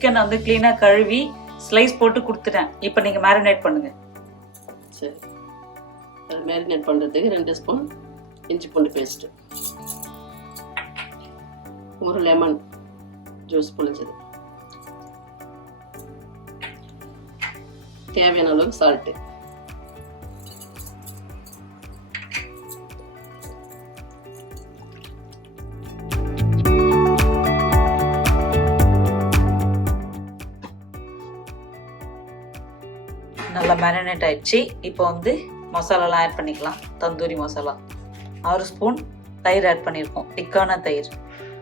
சிக்கனை வந்து கிளீனா கழுவி ஸ்லைஸ் போட்டு கொடுத்துட்டேன். இப்போ நீங்க மேரினேட் பண்ணுங்க. சரி, அது மேரினேட் பண்ணுறதுக்கு 2 ஸ்பூன் இஞ்சி பூண்டு பேஸ்ட்டு, 1 லெமன் ஜூஸ் புளிஞ்சது, தேவையான அளவுக்கு சால்ட்டு, நல்லா மேரினேட் ஆயிடுச்சு. இப்போ வந்து மசாலாலாம் ஆட் பண்ணிக்கலாம். தந்தூரி மசாலா 6 ஸ்பூன், தயிர் ஆட் பண்ணியிருக்கோம், திக்கான தயிர்.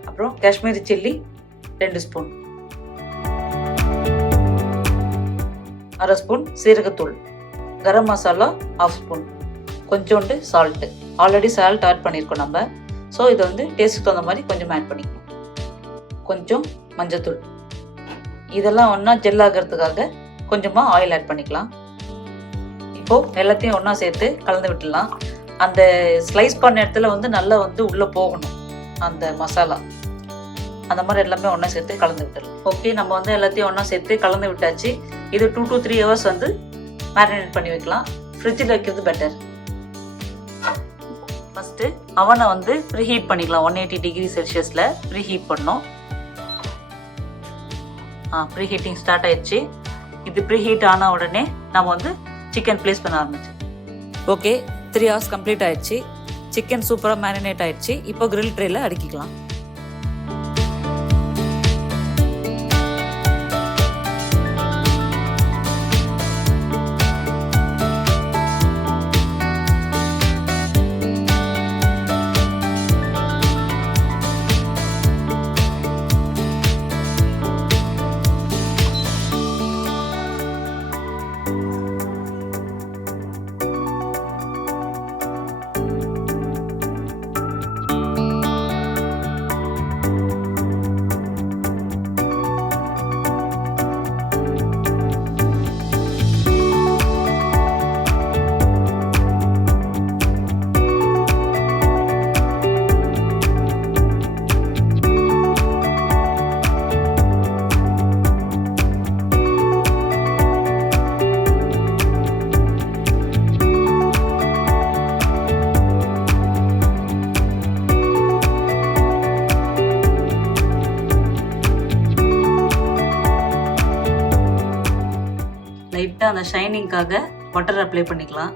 அப்புறம் காஷ்மீரி சில்லி 2 ஸ்பூன், 1/2 ஸ்பூன் சீரகத்தூள், கரம் மசாலா 1/2 ஸ்பூன், கொஞ்சோண்டு சால்ட்டு. ஆல்ரெடி சால்ட் ஆட் பண்ணியிருக்கோம் நம்ம. ஸோ இதை வந்து டேஸ்ட்டுக்கு தகுந்த மாதிரி கொஞ்சம் ஆட் பண்ணிக்கணும். கொஞ்சம் மஞ்சத்தூள். இதெல்லாம் ஒன்றா ஜெல் ஆகிறதுக்காக கொஞ்சமாக ஆயில் ஆட் பண்ணிக்கலாம். இப்போது எல்லாத்தையும் ஒன்றா சேர்த்து கலந்து விட்டுடலாம். அந்த ஸ்லைஸ் பண்ண இடத்துல வந்து நல்லா வந்து உள்ளே போகணும் அந்த மசாலா. அந்த மாதிரி எல்லாமே ஒன்றா சேர்த்து கலந்து விட்டுடலாம். ஓகே, நம்ம வந்து எல்லாத்தையும் ஒன்றா சேர்த்து கலந்து விட்டாச்சு. இது 2 to 3 hours வந்து மேரினேட் பண்ணி வைக்கலாம். ஃப்ரிட்ஜில் வைக்கிறது பெட்டர். ஃபஸ்ட்டு அவனை வந்து ப்ரீஹீட் பண்ணிக்கலாம். 180 டிகிரி செல்சியஸில் ப்ரீஹீட் பண்ணோம். ப்ரீஹீட்டிங் ஸ்டார்ட் ஆயிடுச்சு. இது ப்ரீஹீட் ஆன உடனே நம்ம வந்து சிக்கன் ப்ளேஸ் பண்ண ஆரம்பிச்சு. ஓகே, 3 hours கம்ப்ளீட் ஆயிடுச்சு. சிக்கன் சூப்பராக மேரினேட் ஆயிடுச்சு. இப்போ கிரில் ட்ரேல அடுக்கிக்கலாம். லைட்டாக அந்த ஷைனிங்காக பட்டர் அப்ளை பண்ணிக்கலாம்.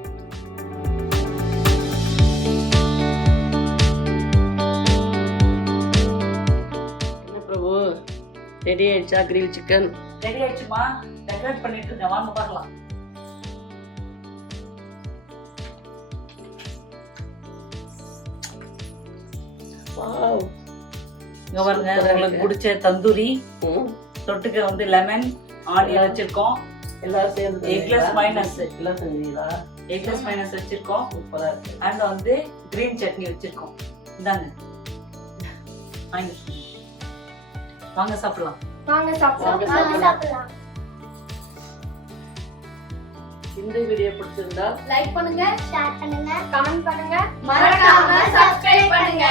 என்ன பிரபு, ரெடி ஆயிடுச்சா கிரில் சிக்கன்? ரெடி ஆயிடுச்சுமா, டெக்கரேட் பண்ணிட்டு இருக்கேன், வாங்க பார்க்கலாம். வாவ், இங்க பாருங்க, உங்களுக்கு பிடிச்ச தந்தூரி தொட்டுக்க வந்து லெமன் ஆனியன் வச்சிருக்கோம். எல்லாரும் சேர்ந்து எக்லெஸ் மைனஸ் எல்லாம் செஞ்சீங்களா? எக்லெஸ் மைனஸ் வச்சிருக்கோம். சூப்பரா இருக்கு. அண்ட் வந்து கிரீன் சட்னி வச்சிருக்கோம். இந்தாங்க, வாங்க சாப்பிடலாம். இந்த வீடியோ பிடிச்சிருந்தா லைக் பண்ணுங்க, ஷேர் பண்ணுங்க, கமெண்ட் பண்ணுங்க, மறக்காம சப்ஸ்கிரைப் பண்ணுங்க.